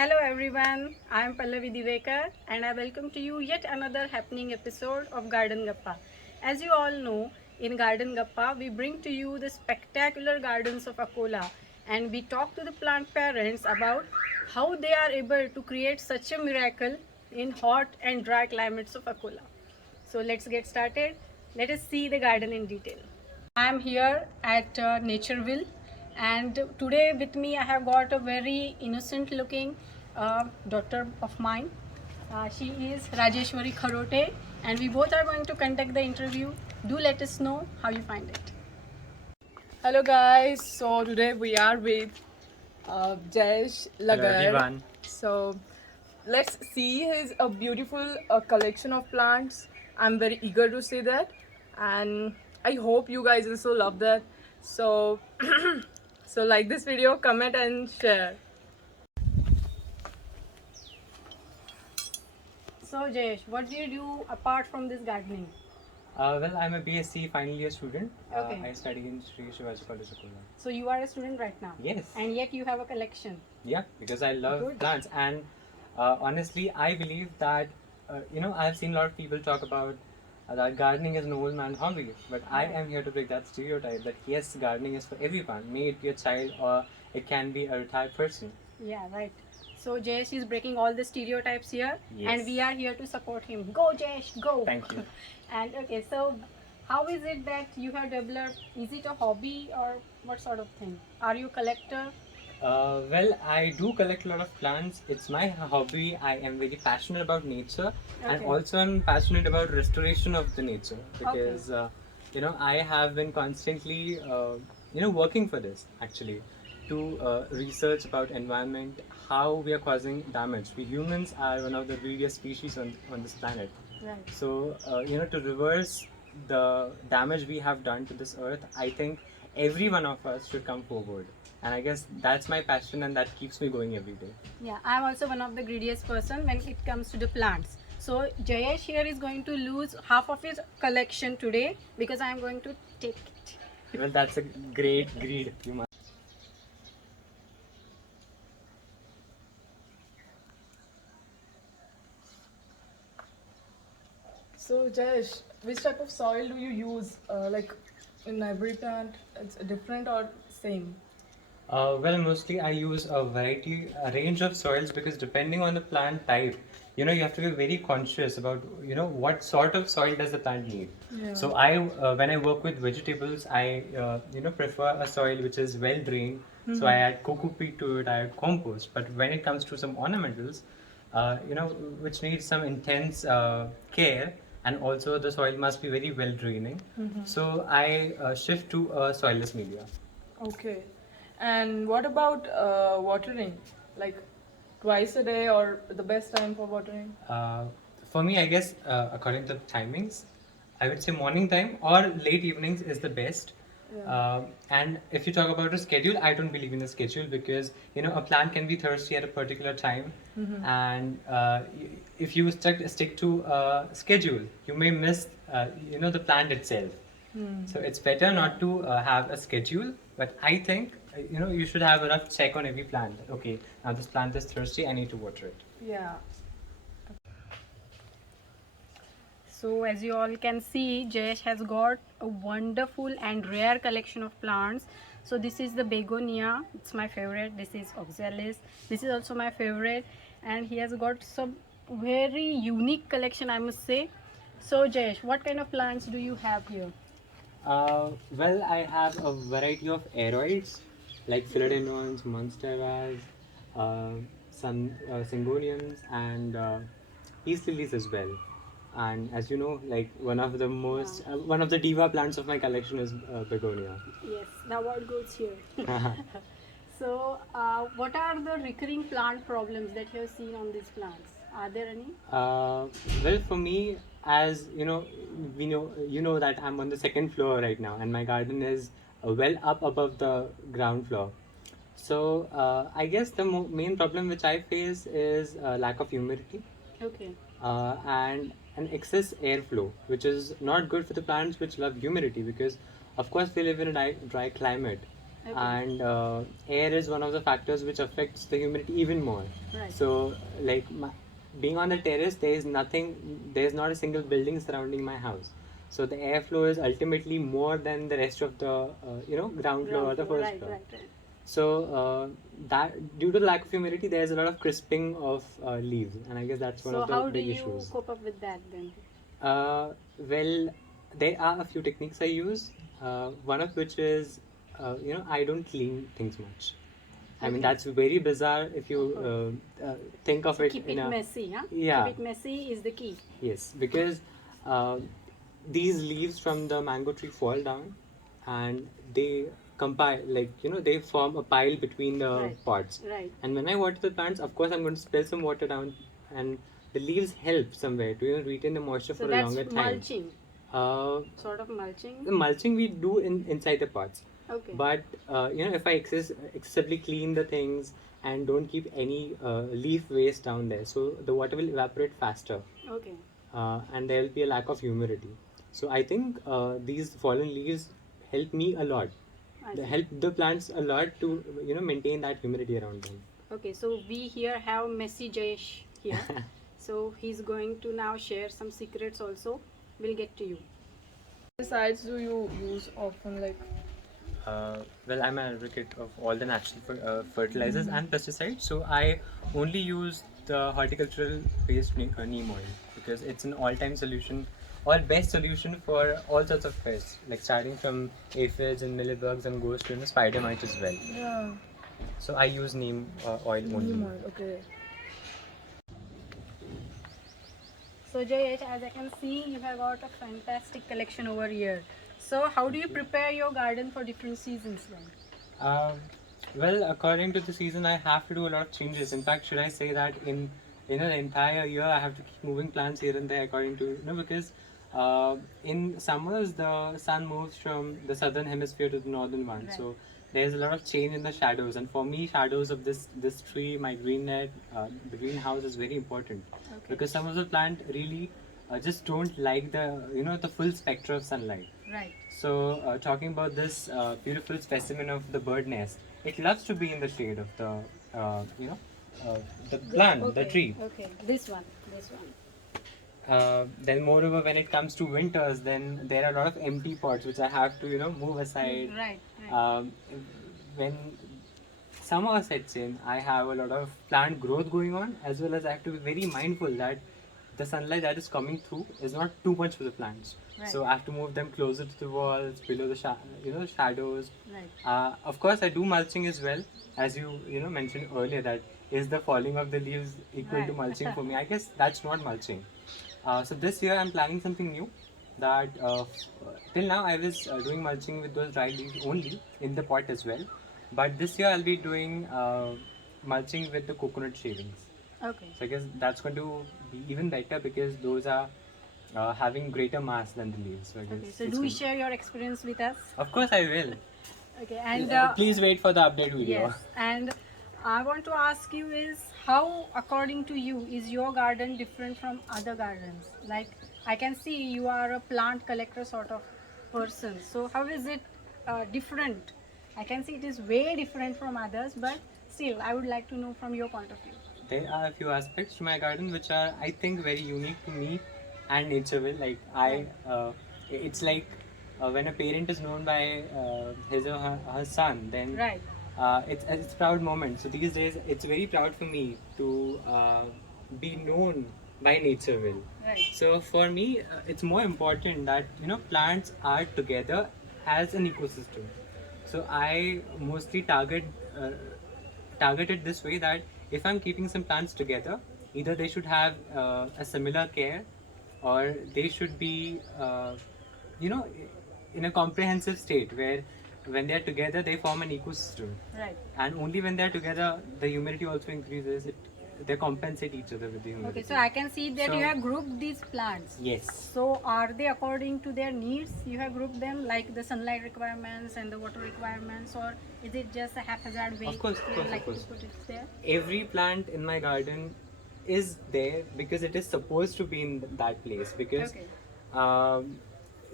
Hello everyone, I am Pallavi Divekar and I welcome to you yet another happening episode of Garden Gappa. As you all know, in Garden Gappa we bring to you the spectacular gardens of Akola and we talk to the plant parents about how they are able to create such a miracle in hot and dry climates of Akola. So let's get started. Let us see the garden in detail. I am here at Natureville, and today with me I have got a very innocent looking daughter of mine. She is Rajeshwari Kharote, and we both are going to conduct the interview. Do let us know how you find it. Hello guys, so today we are with Jayesh Hello everyone. So let's see his a beautiful collection of plants. I'm very eager to see that, and I hope you guys also love that. So so like this video, comment and share. So Jayesh, what do you do apart from this gardening? Well, I'm a BSc final year student. Okay. I study in Sri Shivaji College, Akola. So you are a student right now. Yes. And yet you have a collection. Yeah, because I love Good. plants, and honestly, I believe that I've seen a lot of people talk about that gardening is an old man hobby, but I am here to break that stereotype that yes, gardening is for everyone, may it be a child or it can be a retired person. Yeah, right. So Jayesh is breaking all the stereotypes here, Yes. and we are here to support him. Go Jayesh, go! Thank you. And okay, so how is it that you have developed? Is it a hobby or what sort of thing? Are you a collector? Well, I do collect a lot of plants. It's my hobby. I am very passionate about nature, and Okay. also I'm passionate about restoration of the nature because I have been constantly working for this actually to research about environment, how we are causing damage. We humans are one of the greediest species on this planet. Right. So to reverse the damage we have done to this earth, I think every one of us should come forward, and I guess that's my passion and that keeps me going every day. Yeah, I'm also one of the greediest person when it comes to the plants. So Jayesh here is going to lose half of his collection today because I am going to take it. Well, that's a great greed. You must. So Jayesh, which type of soil do you use? Like in every plant, it's different or same? Well, mostly I use a range of soils because depending on the plant type, you have to be very conscious about, what sort of soil does the plant need. Yeah. So when I work with vegetables, I, prefer a soil which is well drained. So I add coco peat to it, I add compost. But when it comes to some ornamentals, which needs some intense care, and also the soil must be very well draining. So I shift to a soilless media. Okay. And what about watering? Like twice a day or the best time for watering? For me, I guess according to the timings, I would say morning time or late evenings is the best. Yeah. And if you talk about a schedule, I don't believe in a schedule because a plant can be thirsty at a particular time, and if you stick to a schedule, you may miss the plant itself. So it's better not to have a schedule, but I think you should have a rough check on every plant. Okay, now this plant is thirsty, I need to water it. Yeah. So as you all can see, Jayesh has got a wonderful and rare collection of plants. So this is the begonia, it's my favorite. This is oxalis, this is also my favorite, and he has got some very unique collection, I must say. So Jayesh, what kind of plants do you have here? Well, I have a variety of aeroids like philodendrons, monsteras, some syngoniums, and peace lilies as well. And as you know, like one of the diva plants of my collection is begonia. Yes, the word goes here. So what are the recurring plant problems that you have seen on these plants? Are there any? Well, for me, as you know that I'm on the second floor right now, and my garden is well up above the ground floor. So I guess the main problem which I face is lack of humidity Okay. and an excess airflow, which is not good for the plants which love humidity because, of course, we live in a dry climate. Okay. and air is one of the factors which affects the humidity even more. Right. So, like being on the terrace, there is not a single building surrounding my house. So the airflow is ultimately more than the rest of the ground floor or the first Right, floor. right, right. So that due to the lack of humidity, there's a lot of crisping of leaves, and I guess that's one So of the how do big you issues. cope up with that then? Well, there are a few techniques I use. One of which is, I don't clean things much. I mean, Okay. that's very bizarre if you Of think of So it keep in it a messy, huh? yeah. Keep it messy is the key. Yes, because uh, these leaves from the mango tree fall down, and they compile, like they form a pile between the Right. pots. Right. And when I water the plants, of course, I'm going to spill some water down, and the leaves help somewhere to retain the moisture So for a that's longer time. mulching, Sort of mulching. The mulching we do inside the pots. Okay. But if I excessively clean the things and don't keep any leaf waste down there, so the water will evaporate faster, Okay. and there will be a lack of humidity. So I think these fallen leaves help me a lot. I They see. help the plants a lot to maintain that humidity around them. Okay, so we here have Messi Jayesh here. So he's going to now share some secrets also. We'll get to you. Besides, do you use often like Well, I'm an advocate of all the natural fertilizers and pesticides. So I only use the horticultural based neem oil because it's an all-time solution, all best solution for all sorts of pests, like starting from aphids and millibugs and goes to spider mites as well. yeah, So I use neem oil only. neem oil? Okay. So Jayesh, as I can see, you have got a fantastic collection over here. So how do you prepare your garden for different seasons then? Um, well, according to the season, I have to do a lot of changes. In fact, should I say that in an entire year, I have to keep moving plants here and there according to because in summers the sun moves from the southern hemisphere to the northern one, Right. so there's a lot of change in the shadows. And for me, shadows of this tree, my green net, the greenhouse is very important because some of the plant really just don't like the full spectrum of sunlight. Right. So, talking about this beautiful specimen of the bird nest, it loves to be in the shade of the plant, the tree. Okay. This one. This one. Then, moreover, when it comes to winters, then there are a lot of empty pots which I have to, move aside. Right. Right. When summer sets in, I have a lot of plant growth going on, as well as I have to be very mindful that the sunlight that is coming through is not too much for the plants. So I have to move them closer to the walls, below the shadows. Right. Of course, I do mulching as well, as you mentioned earlier. That is the falling of the leaves equal to Right. mulching for me? I guess that's not mulching. So this year I'm planning something new. That till now I was doing mulching with those dried leaves only in the pot as well, but this year I'll be doing mulching with the coconut shavings. Okay. So I guess that's going to be even better because those are having greater mass than the leaves. So I guess Okay. So it's do going- share your experience with us. Of course I will. Okay. And Please wait for the update video. yes. And I want to ask you is how, according to you, is your garden different from other gardens? Like I can see you are a plant collector sort of person. So how is it different? I can see it is way different from others, but still, I would like to know from your point of view. There are a few aspects to my garden which are, I think, very unique to me and nature will. Like it's like when a parent is known by his or her son, then Right. it's a proud moment. So these days, it's very proud for me to be known by nature will. Right. So for me, it's more important that plants are together as an ecosystem. So I mostly target it this way that if I'm keeping some plants together, either they should have a similar care, or they should be you know in a comprehensive state where when they are together they form an ecosystem, Right. and only when they are together the humidity also increases. They compensate each other with the humidity. Okay, so I can see that So- you have grouped these plants. Yes. So are they according to their needs? You have grouped them like the sunlight requirements and the water requirements, or is it just a haphazard way? Of course, of you course, like of course. to put it there? Every plant in my garden is there because it is supposed to be in that place, because Okay. um,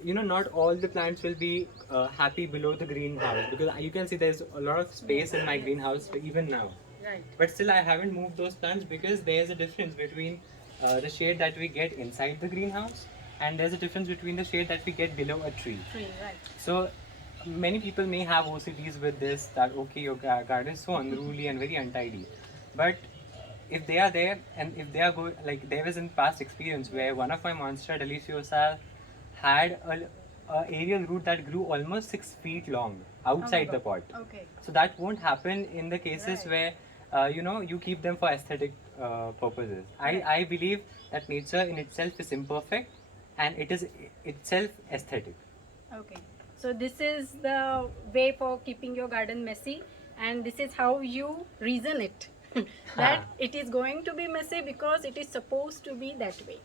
not all the plants will be happy below the greenhouse, because you can see there's a lot of space in my greenhouse even now. Right. But still, I haven't moved those plants because there's a difference between the shade that we get inside the greenhouse, and there's a difference between the shade that we get below a tree. Tree, right. So many people may have OCDs with this, that okay, your garden is so unruly and very untidy. But if they are there, and if they are going, like there was in past experience where one of my monstera deliciosa had a aerial root that grew almost 6 feet long outside the pot. Okay. So that won't happen in the cases Right. where you keep them for aesthetic purposes. Right. I believe that nature in itself is imperfect, and it is itself aesthetic. Okay. So this is the way for keeping your garden messy, and this is how you reason it. That it is going to be messy because it is supposed to be that way.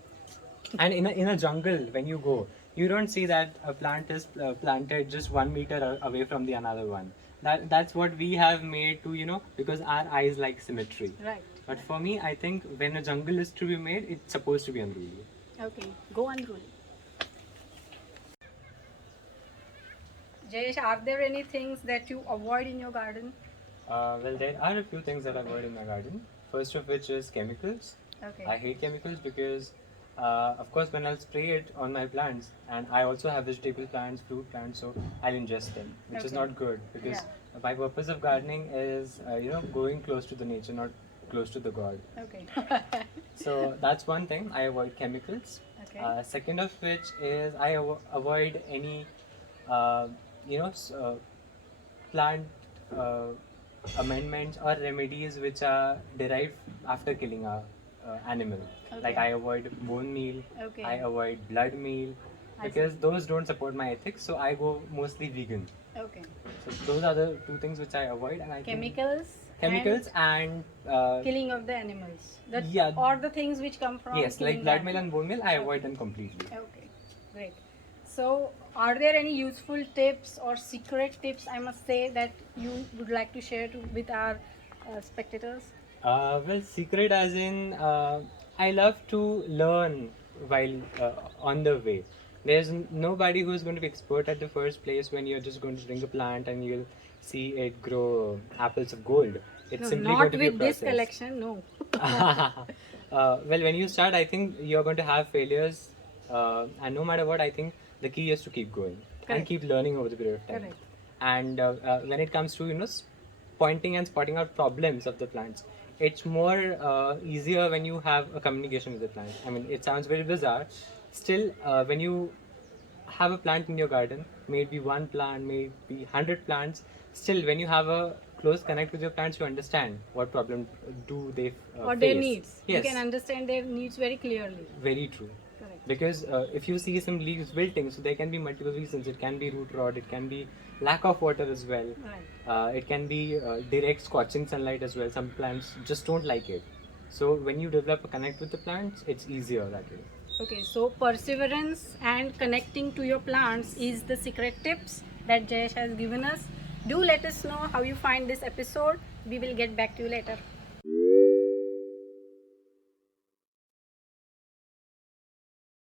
And in a jungle, when you go, you don't see that a plant is planted just 1 meter away from the another one. That's what we have made to because our eyes like symmetry. Right. But for me, I think when a jungle is to be made, it's supposed to be unruly. Okay. Go unruly. Jayesh, are there any things that you avoid in your garden? Well, there are a few things that I avoid in my garden. First of which is chemicals. Okay. I hate chemicals because, of course, when I'll spray it on my plants, and I also have vegetable plants, fruit plants, so I'll ingest them, which is Okay. not good, because my purpose of gardening is, going close to the nature, not close to the God. Okay. So that's one thing. I avoid chemicals. Okay. Second of which is I avoid any, plant amendments or remedies which are derived after killing a animal. Like Okay. I avoid bone meal, Okay. I avoid blood meal, I see. because those don't support my ethics. So I go mostly vegan. Okay. So those are the two things which I avoid, and I think Chemicals. and Killing of the animals. Yeah. Or the things which come from. yes, killing like the blood meal animals. and bone meal, I avoid them completely. Okay, great. So, are there any useful tips or secret tips, I must say, that you would like to share with our spectators? Well, secret as in, I love to learn while on the way. There's nobody who's going to be expert at the first place when you're just going to bring a plant and you'll see it grow apples of gold. It's No, simply not going to be a with this process. collection, no. Well, when you start, I think you're going to have failures, and no matter what, I think the key is to keep going and Correct. keep learning over the period of time. Correct. And when it comes to pointing and spotting out problems of the plants, it's more easier when you have a communication with the plant. I mean, it sounds very bizarre. Still, when you have a plant in your garden, maybe one plant, maybe 100 plants, still when you have a close connect with your plants, you understand what problem do they What face. their needs. Yes, You can understand their needs very clearly. very true. Correct. Because if you see some leaves wilting, so there can be multiple reasons. It can be root rot, it can be lack of water as well. Right. It can be direct scorching sunlight as well. Some plants just don't like it. So when you develop a connect with the plants, it's easier that way. Okay, so perseverance and connecting to your plants is the secret tips that Jayesh has given us. Do let us know how you find this episode. We will get back to you later.